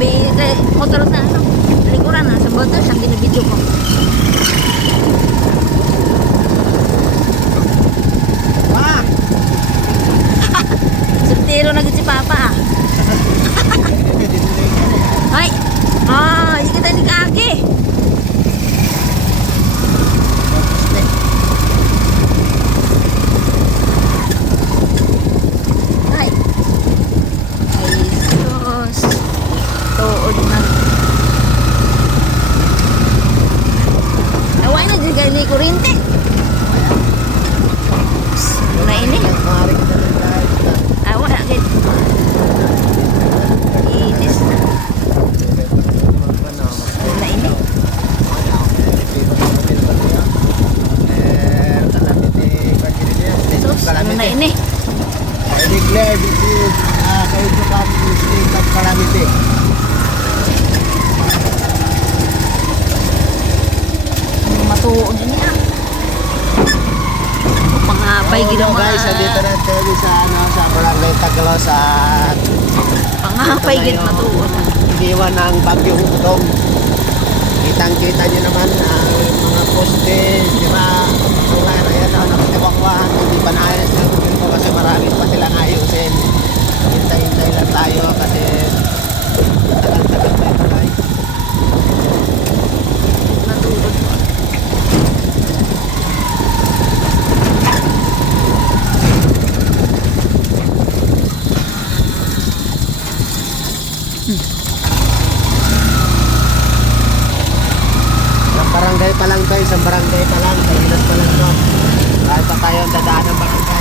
motor sa ano, likuran na, sa motor, siyang binibidyo ko. Wah! Soltero na gud si Papa. Ay, hindi kita ni kaagi. Ay, sus. Tuod na. Away na dyan kayo ni kurinte. Na ini. Away na kayo. Inis na. Na ini. Sus, ano na ini? I declare this is Kaidukap State of Calamity. Ano matuod niya? Pangapay ginawa. Guys, dito na tayo sa Barangay Tagalos at Pangapay gid matuod. iniwan ng bagyong utong. Kitang-kita nyo naman ang mga poste, di ba? Mga yan, nakatibakwahan, hindi pa naayos ng gobyerno kasi marami pa silang ayusin. Hintay-hintay lang tayo kasi tagal-tagal pa ito guys. Matuod. Isang barangay pa lang to, isang barangay pa lang, sa Ilas pa lang to. Kahit pa tayo ang dadaan ng barangay.